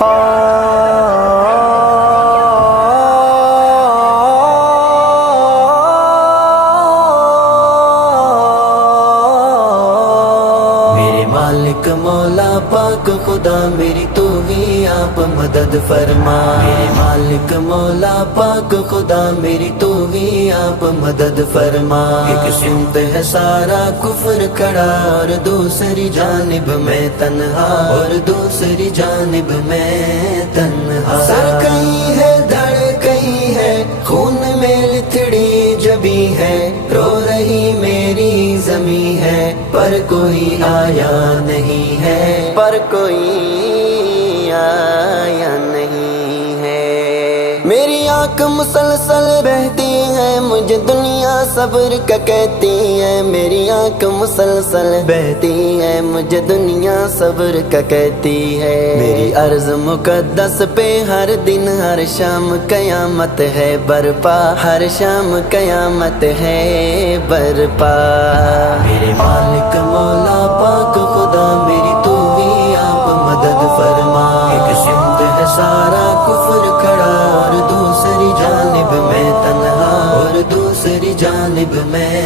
میرے مالک مولا پاک خدا میری تو ہی آپ مدد فرما. میرے مالک مولا پاک خدا میری تو ہی آپ مدد فرما. ایک سمت ہے سارا کفر کھڑا اور دوسری جانب میں تنہا، اور دوسری جانب میں تنہا. سر کہیں ہے دھڑ کہیں ہے، خون میں لتڑی جبی ہے، رو رہی میری زمیں ہے، پر کوئی آیا نہیں ہے، پر کوئی آیا نہیں ہے. میری آنکھ مسلسل بہتی ہے، مجھے دنیا صبر کا کہتی ہے. میری آنکھ مسلسل بہتی ہے، مجھے دنیا صبر کا کہتی ہے. میری عرض مقدس پہ ہر دن ہر شام قیامت ہے برپا، ہر شام قیامت ہے برپا. میرے مالک مولا پاک خدا میری تو ہی آپ مدد فرما. ایک سمت ہے سارا کفر کھڑا اور دوسری جانب میں تنہا، اور دوسری جانب میں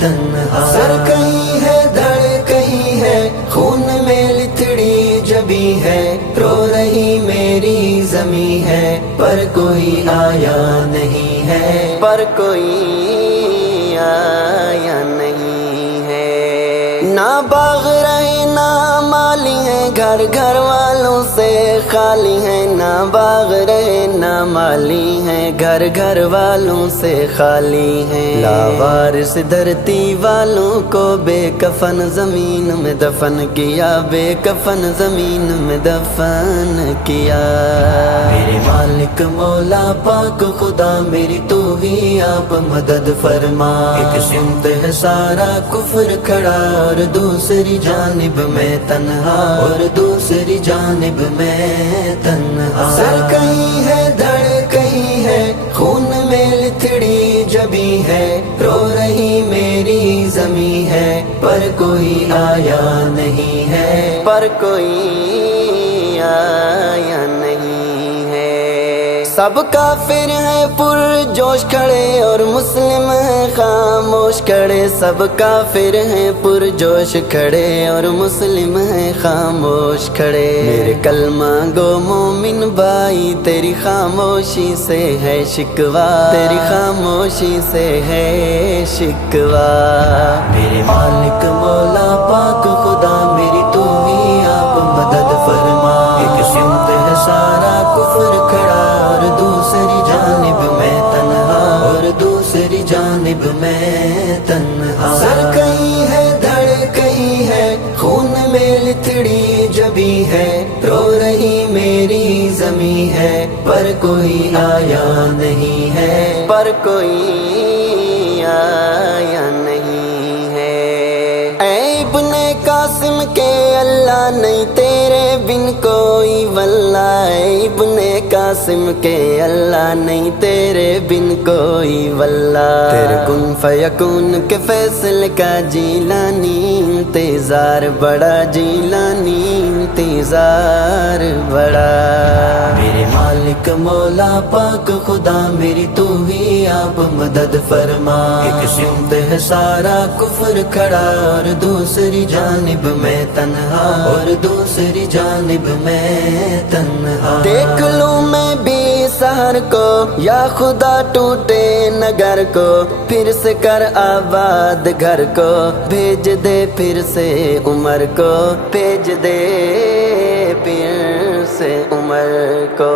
تنہا. سر کہیں ہے دھڑ کہیں ہے، خون میں لتڑی جبی ہے، رو رہی میری زمیں ہے، پر کوئی آیا نہیں ہے، پر کوئی آیا نہیں ہے. نہ باغ رہے نہ مالی ہیں، گھر گھر والوں سے خالی ہیں. نہ باغ رہے نہ مالی ہیں، گھر گھر والوں سے خالی ہیں. لاوارث دھرتی والوں کو بے کفن زمین میں دفن کیا، بے کفن زمین میں دفن کیا. میرے مالک مولا پاک خدا میری تو ہی آپ مدد فرما. ایک سمت ہے سارا کفر کھڑا اور دوسری جانب میں تنہا، اور دوسری جانب میں تنہا. سر کہیں ہے دھڑ کہیں ہے، خون میں لتڑی جبی ہے، رو رہی میری زمیں ہے، پر کوئی آیا نہیں ہے، پر کوئی آیا نہیں ہے. سب کافر ہیں پر جوش کھڑے اور مسلم ہیں خاموش کھڑے. سب کافر ہیں پر جوش کھڑے اور مسلم ہیں خاموش کھڑے. میرے کلمہ گو مومن بھائی تیری خاموشی سے ہے شکوا، تیری خاموشی سے ہے شکوا. میرے مالک مولا پاک خدا میری تو ہی آپ مدد فرما. ایک سمت ہے سارا کفر کھڑا اور دوسری جانب میں تنہا، اور دوسری جانب میں تنہا. سر کہیں ہے دھڑ کہیں ہے، خون میں لتڑی جبی ہے، رو رہی میری زمیں ہے، پر کوئی آیا نہیں ہے، پر کوئی آیا نہیں ہے. اے ابن قاسم کے اللہ نہیں تیرے بن کوئی واللہ. اے ابن قاسم کے اللہ نہیں تیرے بن کوئی واللہ. تیرے کن فیکون کے فیصل کا جیلانی انتظار بڑا، جیلانی انتظار بڑا. میرے مالک مولا پاک خدا میری تو ہی آپ مدد فرما. ایک سمت ہے سارا کفر کھڑا اور دوسری جانب میں تنہا، اور دوسری جانب میں تنہا. دیکھ لوں میں بھی سحر کو یا خدا ٹوٹے نگر کو، پھر سے کر آباد گھر کو، بھیج دے پھر سے عمر کو، بھیج دے پھر سے عمر کو.